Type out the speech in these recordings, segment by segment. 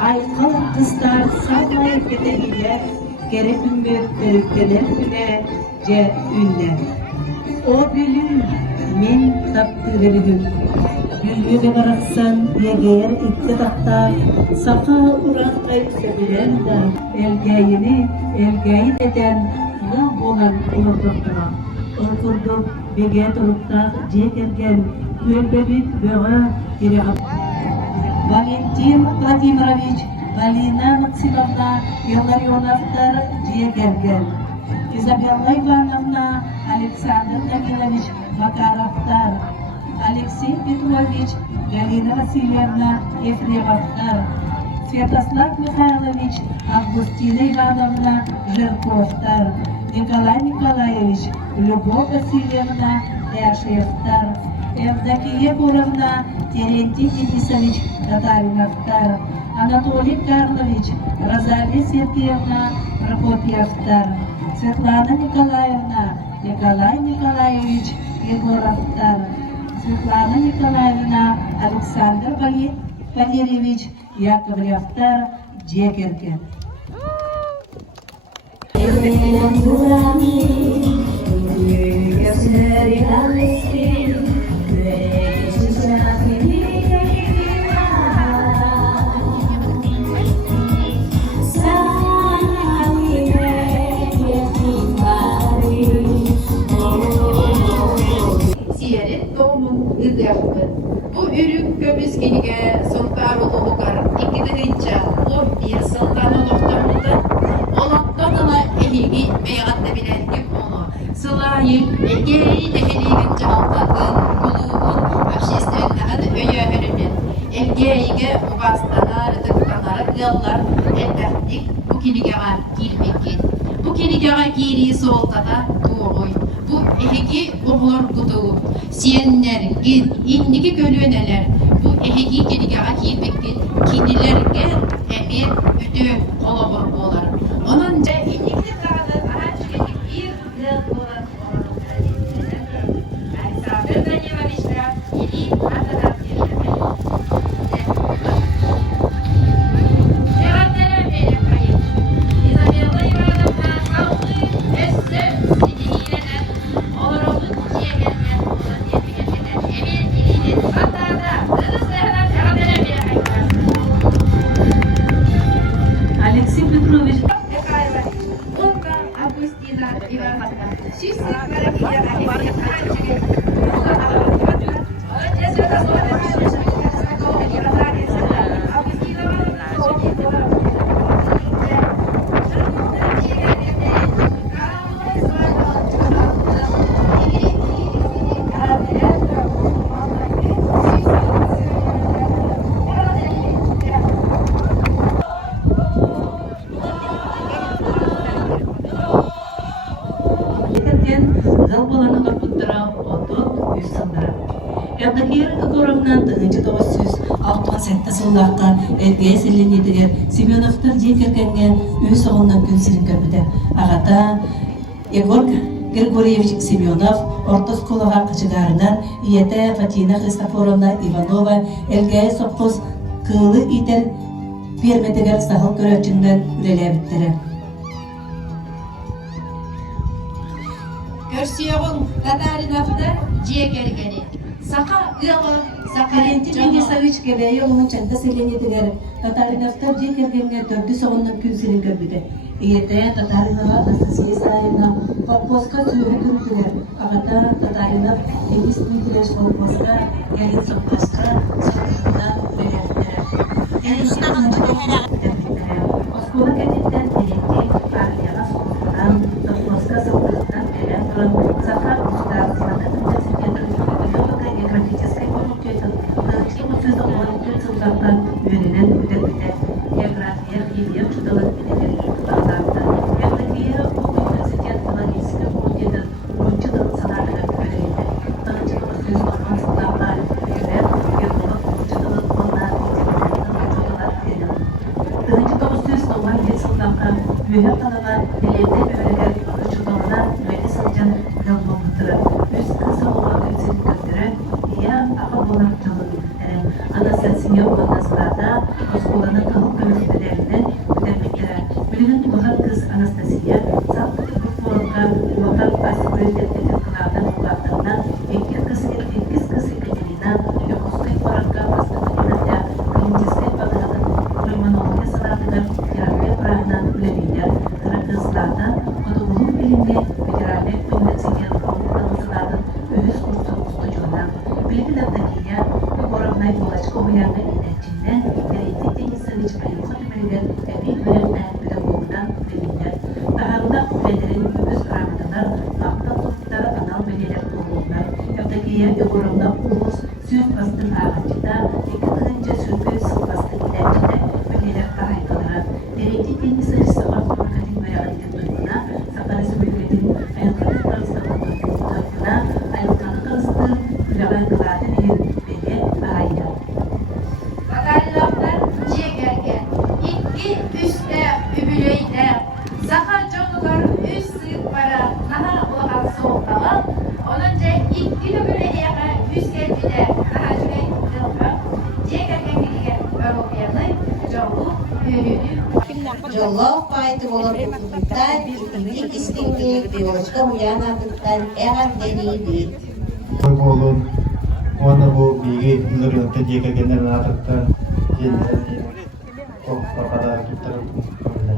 Aykal kızlar sallayıp getegiler, gerek ümmü körükteler bile ce ünler. O bülüm men taptı verigül. Bülbüle baraksan yeger iktidattar, saka uran kayıpsa bilen de elgeyi eden ne olan olurduklara. Orkurdu bege turukta cekergen, ülbebit böğe biri Valentin Vladimirovich Galina Maksimovna Илларионовтар Джегерген, Изабелла Ивановна Александр Данилович Макаровтар, Алексей Петрович Галина Васильевна Ефремовтар, Святослав Михайлович Августина Ивановна Жирковтар, Николай Николаевич Любовь Васильевна Яшевтар, Евдокия Буровна Терентий Денисович Татариновтар, Анатолий Карлович Розалия Сергеевна Прокопьевтар, Светлана Николаевна Николай Николаевич Егоровтар, Светлана Николаевна Александр Валерьевич Яковлевтар Джекерген. Bu ürün kömüzgeniga sultan ulugar ikidincha o bir sultan oluktardı. Olaktanına ehigi beyatta bilen gibi onu. Sılayı elgeyi de heligince altatın uluğun akşistenliğin öye hürümün. Elgeyige ubastanar, tıkkanar, yıllar elbettik bu kiligağa girmekin. Bu kiligağa giri soltada doğuy. Bu ehigi oğlur kutuğu. Siyenler, indiki gölüneler, bu ehegi kiligağa girmekin. Kinilerge emir ödü kolabor bolar. Onunca indiki dağda ağaçlık bir yıl bolar. Alexander Danilovich'la yeni adalar yerine. Алексей Петрович Ольга Августина Ивановна. Залбаланы капыттыра, отот, үз сындыра. Евдокия Егоровна 1968 жылдаққа Элгей селенетігер Семеновтар жекергенге өз оғыннан күн сирін көрбіді. Ағата Егор Григорьевич Семенов орта сколаға қычыгарынан Иете Фатина Христофоровна Иванова Элгей соққыз кылы итер перметігер сағыл көрөчіңден үлелебіттірі. Көрсеуің Татариновтар жекергені. Сақа ылы, Валентин Денисович келейі оғын чанта селенетігер Татариновтар жекергенге төрді соғыннан күн сирін көрбіді. Иете Татаринова Анастасия Исаевна колхозға сүйі күрдігер. Ағата Татаринов егіс мүйтілеш колхозға, gəlin соқпасқа соқпасынан бөлектірі. Оскола кәдеттен Терентей партияға соқпасынан, колхозға соқпасынан бөлек тұрын Сақа государственный университеті географической факультетін қылычын сөзі олардың жылдақтан үйренен өтеді. География, химия, шудалар бедеген бағдарды. География университет филологический факультетін 10 жыл санатыға көрейді. Қылычын сөз болған жылдаққа үйрен, геолог 10 жыл қолдар етемін. Қылычын сөз болған жылдаққа үйрен қалаға білерде бөлігер ұшылығына үйрені сылжан ғылболғытыры. Өз қысы болған өтсен көттірі, ия аға болар жалын. Анастасия Семеновна Сылада, Осколаны қылып hiç ayılsa tümeliler emin öğretmen pedagogdan belirler. Baharına kulelerin öz rahmetiler, akta tuttukları anal belirler bulunlar. Yaptaki yer yoğurumda ulus, süz bastın ağacıda, iki kılınca sürgü sıvbastı ilercide belirler kahaykalar. Derece bilgi sayısı arttırma kategori aydın duyguna, sakları sübükletin ayakları karısına tarafına, ayakları karısına kulağı kıladı bir belge ayda. Bakarlaflar ciğerge, iki üstte übüleyde, saka çoğular üst sıyık para, naha ulan soğuktalı, onunca iki übüleyde üst gelbide, naha cüvey yılga, ciğerge bilge öğretmeni, çoğu ürünü. Жоллоох байты болар бутуттан, икинник истиңник, биолочка уянатыттан, эгар дерийбит. Болун, оны bu bilgi ülürüntü diye gelenler atıkta jenleri o kadar tutturup öyle.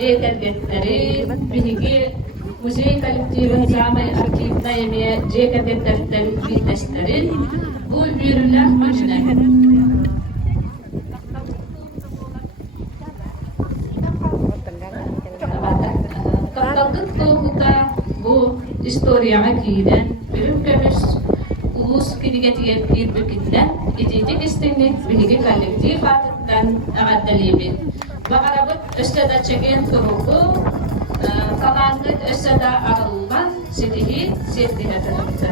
Ceketleri, bilgi, muzey kolektivi, cami arkiv daimiye ceketleri, bitesleri, bu ürünler başına. Kaptanlık tohuta bu istoriya giden ürünümüz ulus kidigetiye bir bükünden ititik istinlik bilgi kolektif atıktan ağaddalibi. Bakarabıt östede çeken tohuku kalanlık östede ağırlılan setihi sertifikatı.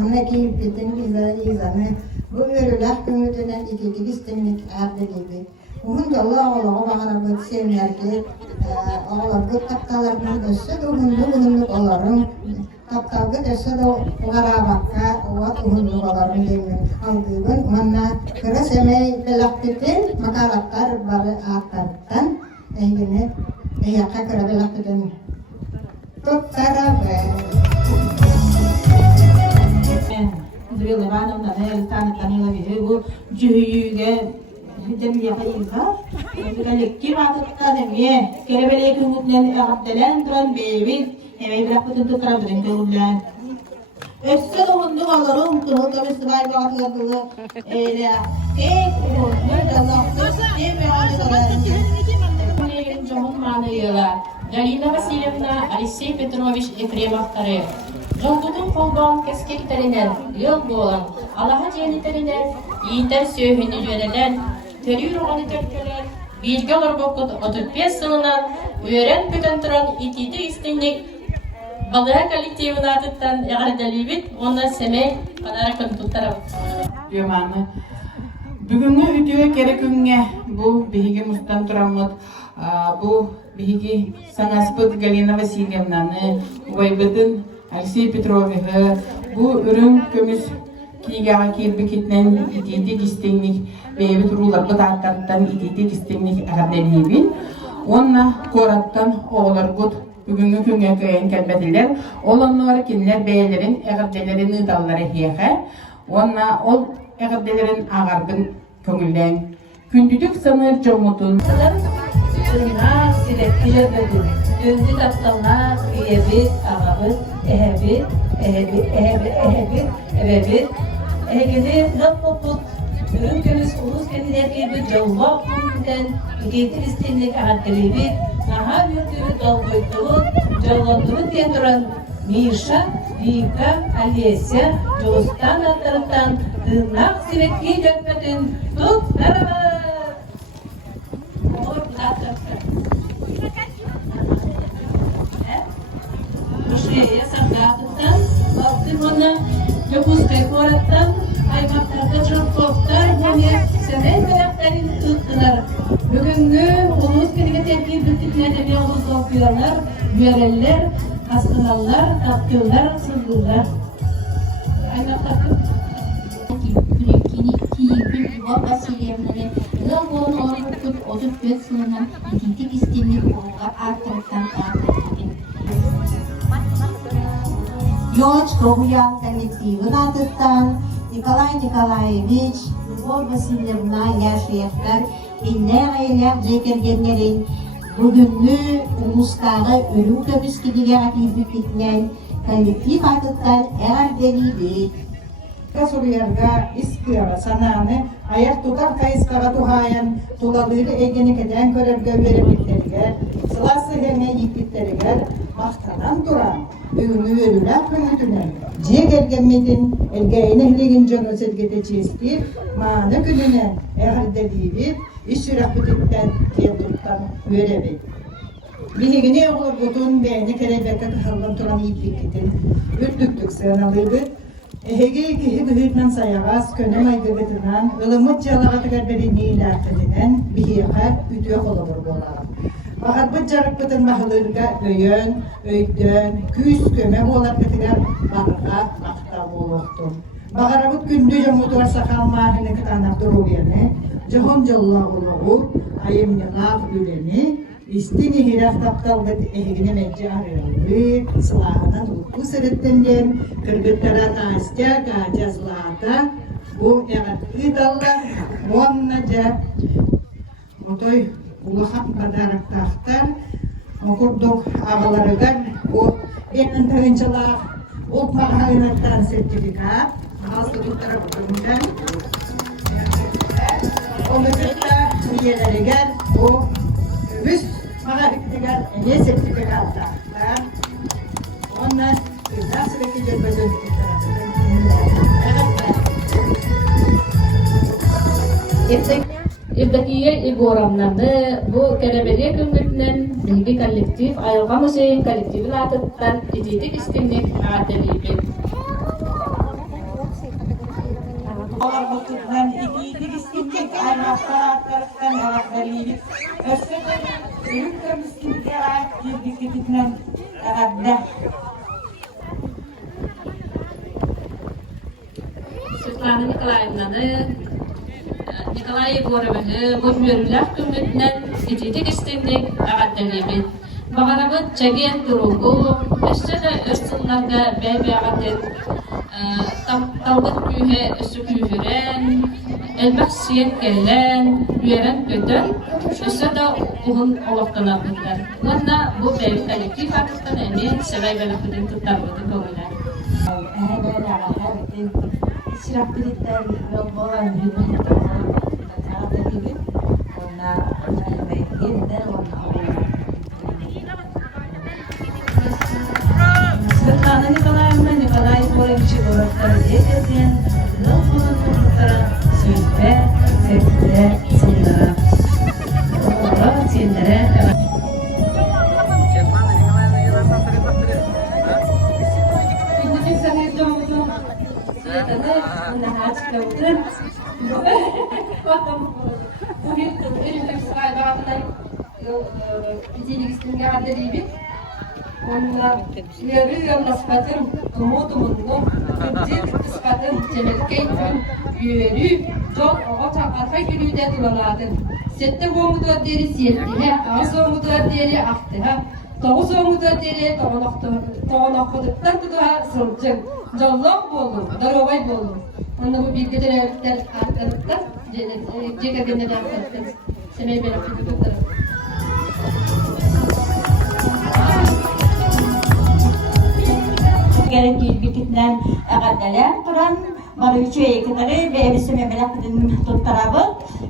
Anneki bütün izanı bu ürüler kümütünen ititik istinlik erdelibi. Bugün Allah Allah'a bağırabıt sevmerki ağlargıt kaptalarından össe de uhunduk olarım. Kaptavgıt össe de uğarabakka uvat uhunduk olarım demin. Algıbın uhanna kırı semey belaktitin makaratlar barı atlardan eğini eyaka kırı belaktitin tuttara ve Duyuyor Ivановна, Tanıtanıyla bir bu cühüyüge hücemiye kayılga. Kolektif atıkta demiye kerebeleye kümütlen ağabdelen duran beybin hemen bırak bütün tutarabdın görürlen. Össe de hundu alırım kırıl kamısı var bağlığı eyle tek hundu dalaktı demi alırım. Kollegin John Manıyla, Galina Vasilyevna, Alexey Petrovich Efremov'ları. Жондудун колдон кескектеринен, ыл болан, алаха женитеринен, ийтер сөйхүнү жөнелен, төрүр оғаны төркөлен, билге олорбокут 35 сылынан өрен бүтөн туран итиди истинник балыга коллективына атыттан эгардалибит, онна семей канара контуттарабыт. Yomani. Бүгүнгү үтүө керекүнгө бу биһиги мустан турамыт, бу биһиги саңаспыт Галина Васильевнаны, убайбытын Алексей Петрович'ı, bu ürün kömüs kigağa kirbikitnen itidik istinlik beybi turular bıtattan itidik istinlik ağabdelibin. Onna korattan oğlargut bugünkü künge köyün kelbetiler. Olanlar kinler beylerin ağabdelerin ıdalları hiyehe. Onna ol ağabdelerin ağarbın kömülden. Kündüdük sanır çomutun. Sırna siletki jöbödü. Öndü kaptanlar üyebit, ağabit, ehebit, ehegini napoput. Ürünkümüz ulus kendiler gibi cevap bundan igetir istinlik ağaddıribit. Naha yürtürü dalgoytuğun, cevaptırı diye duran Misha, Vika, Alesya, Jostan atlarından tırnak siletki jöbödün tut merhaba. Olur bu da atlarından. Şuraya saklattıktan, baktım ona Yokuzkay korattan, aymaklarda çok toftar, yani semen merakların ıttılar. Bugünkü ulus Kınıve tepkiyi bütünler de bir olursa okuyorlar, göreller, hastalanlar, kaptırlar, sızırlar. Aynen takım. Kini tiyipin uva Vasilyevna'ya yıl boğun olan okut odup göz sınırından ititik istimlik oğullar artırıktan artırıkın. Yoç Doğuyan kollektivi atıttan Nikolay Nikolaevich Любовь Васильевна yaşayanlar ille aileler zekergenlerin bugünlü ulustағы ölüm kömüskiliğe akibik etinen kollektiv atıttan eğerdelilik. Kasuriyarga iskira sananı ayak tutar kayıskaga tuhayan tulalıyla egeni keden körerge veremliklerger sılası heme yikliklerger mahtanan duran ünlü ölüler könütünen cek ergenmedin elgeyine hlegin canı sedgete çestir mağını gülünen eğerdeliği işçirak bütükten tiyatuttan verebi. Bihigine oğlu butun beyni kerebeke kıhaldan turan yiklikletin ürtüktük sığınalıydı. Hege hühütmen sayağız, könem aygıgıtınan, ılımıt çalağatıgar beri neylertilinden bihiyakat ütüye kolabur bolar. Bağırbıt jarık bıtın bahılırga öyön, öydön, küs köme bolar kıtıgar bağırga akta boluqtun. Bağırabıt gündü jamut var sakal mahine kıtanak duru yerine, jahon jalla oluğu, ayımnılaq üleni, İstini hiraf taptalgıt ehegine mecci arıyordu, sılağına tutku sırıttından, kırgıttara taşca kaca sılağda, bu eğer ıdallar, onnaca, otoy ulahak badarak tahtar, okurduk ağalarıgar, o enen tağınçalar, oltmağa hınaktan sertifikat, ağız tutuktara bakımdan, o müfetler üyelerigar, o üst Mahariktigar ne sertifikatta. Ondan nasıl bekliyor böyle? Irdakiye igoramlarını bu kerebeliye küngütünen bilgi kollektif ayılga müzeyin kollektivi atıttan ititik istimlik adelibi. Olar bakımdan ititik istimlik aymaktan ayaklarıyla örseden ölüm kömüskiliğe ait bir dikkatikten ağadda. Svetlana Nikolaevna'nı Nikolay Yegorov'u bu yürürlük küngütünen ititik istimlik adelibi. Bağırabı çagiyen durumu, üstüne üstünlerde bebe adet Talgıt kühe üstü kühüren, elbak siyet kellen, üyeren kötön, üstü de uhun oluktan aldıklar. Bununla bu bevi kolektif atıktan emin sebey belakıdın tutarlıdı koyular. Ehegel ağabey, İsraf birlikler yol boğan hürmetler, ağabey, ona yeniden ona Svetlana Nikolaevna Nikolay Yegorovich Yegorov'ları yedirdiğin yıl bulundukları sözde, sevgide, sınırlara. Doğru, sinirlere, evet. Şimdi sen izliyorsun. Svetlana, ona açık yavudun. Bakın, bugün elimde sırayla ağabey, itilik istimlik adelibi. Onunla yarı nasbatın umudumunlu ciddi nasbatın cemelkeydin yürü çok otak arka günüde duranadın. Sette boğumudu deri siyetti he, ağız boğumudu deri aktı ha. Doğuz boğumudu deri doğunaklıktan tutuğa sırtın. Jolloq boldum, darobay boldum. Onda bu bilgiden evlilikler arkalıklar, cekegenler arkalıklar. Semey benim fikirliklerim. gerekli birlikten ağadalar turan barıcı ekleri ve evsime belakın tuttarabı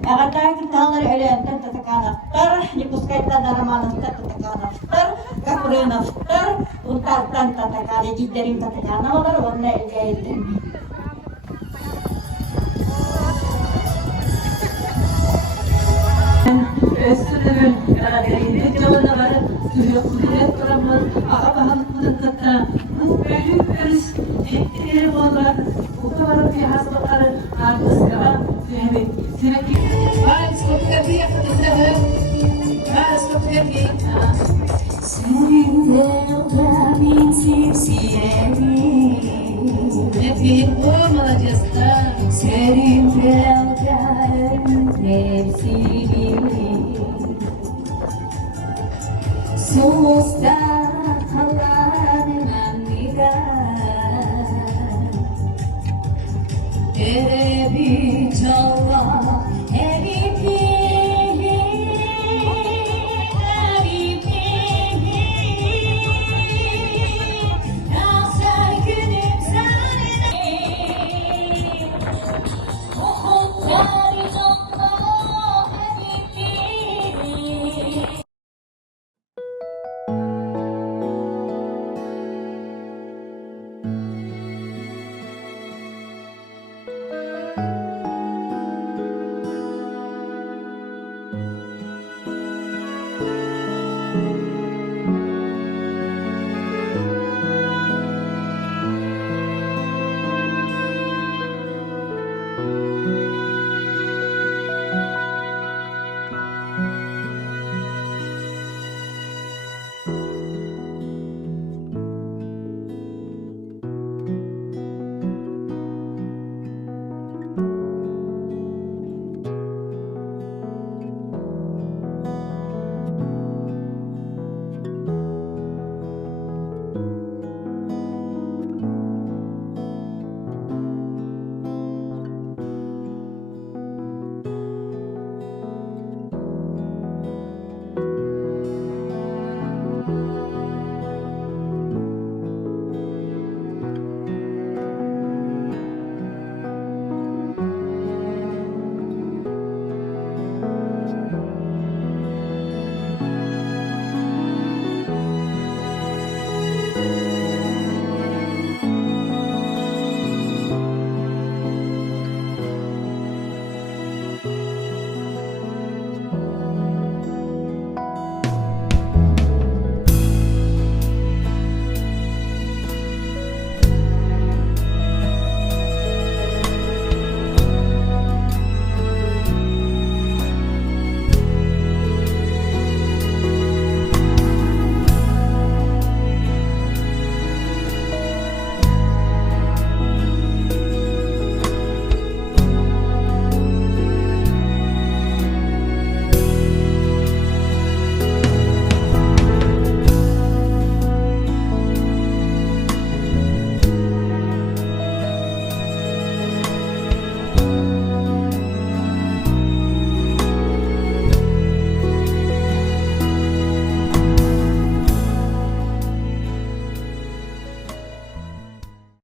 ağada kitapları öğrenden tatakanaktar nikuskayta daramanakta tatakanaktar kapırınaktar utartan tatakane cidderin tatakanalar onunla elde ettim. Östünün yedi canavarı kudret duramaz. Ağabey'in kudretine büyük bir etkileri var. Bu kadar bir hastaları arkasına sürekli. Var, sohbeti yaptığında var, Somos tan